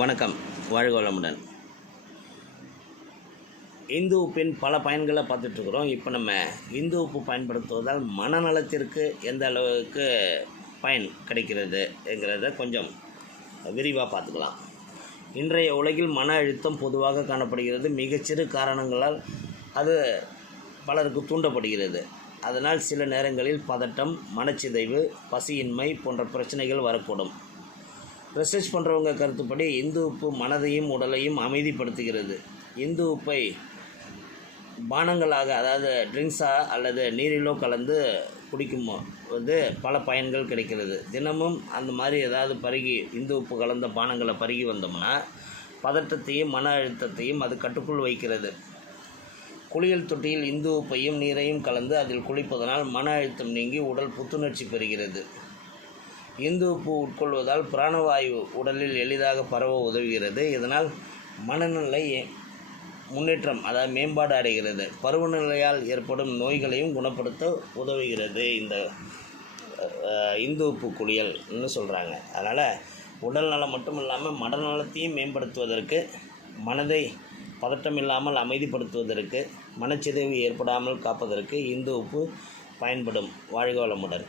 வணக்கம். வாழ்க வளமுடன். இந்து உப்பின் பல பயன்களை பார்த்துட்ருக்குறோம். இப்போ நம்ம இந்து உப்பு பயன்படுத்துவதால் மனநலத்திற்கு எந்த அளவுக்கு பயன் கிடைக்கிறதுங்கிறத கொஞ்சம் விரிவாக பார்த்துக்கலாம். இன்றைய உலகில் மன அழுத்தம் பொதுவாக காணப்படுகிறது. மிகச்சிறு காரணங்களால் அது பலருக்கு தூண்டப்படுகிறது. அதனால் சில நேரங்களில் பதட்டம், மனச்சிதைவு, பசியின்மை போன்ற பிரச்சனைகள் வரக்கூடும். ரிசர்ச் பண்ணுறவங்க கருத்துப்படி இந்து உப்பு மனதையும் உடலையும் அமைதிப்படுத்துகிறது. இந்து உப்பை பானங்களாக, அதாவது ட்ரிங்க்ஸாக அல்லது நீரிலோ கலந்து குடிக்கும் போது பல பயன்கள் கிடைக்கிறது. தினமும் அந்த மாதிரி ஏதாவது பருகி இந்து உப்பு கலந்த பானங்களை பருகி வந்தோம்னா பதட்டத்தையும் மன அழுத்தத்தையும் அது கட்டுக்குள் வைக்கிறது. குளியல் தொட்டியில் இந்து உப்பையும் நீரையும் கலந்து அதில் குளிப்பதனால் மன அழுத்தம் நீங்கி உடல் புத்துணர்ச்சி பெறுகிறது. இந்து உப்பு உட்கொள்வதால் பிராணவாயு உடலில் எளிதாக பரவ உதவுகிறது. இதனால் மனநிலை முன்னேற்றம், அதாவது மேம்பாடு அடைகிறது. பருவநிலையால் ஏற்படும் நோய்களையும் குணப்படுத்த உதவுகிறது இந்த இந்து உப்பு குளியல்னு சொல்கிறாங்க. அதனால் உடல் நலம் மட்டும் இல்லாமல் மனநலத்தையும் மேம்படுத்துவதற்கு, மனதை பதட்டம் இல்லாமல் அமைதிப்படுத்துவதற்கு, மனச்சிதைவு ஏற்படாமல் காப்பதற்கு இந்து உப்பு பயன்படும். வாழ்க வளமுடன்.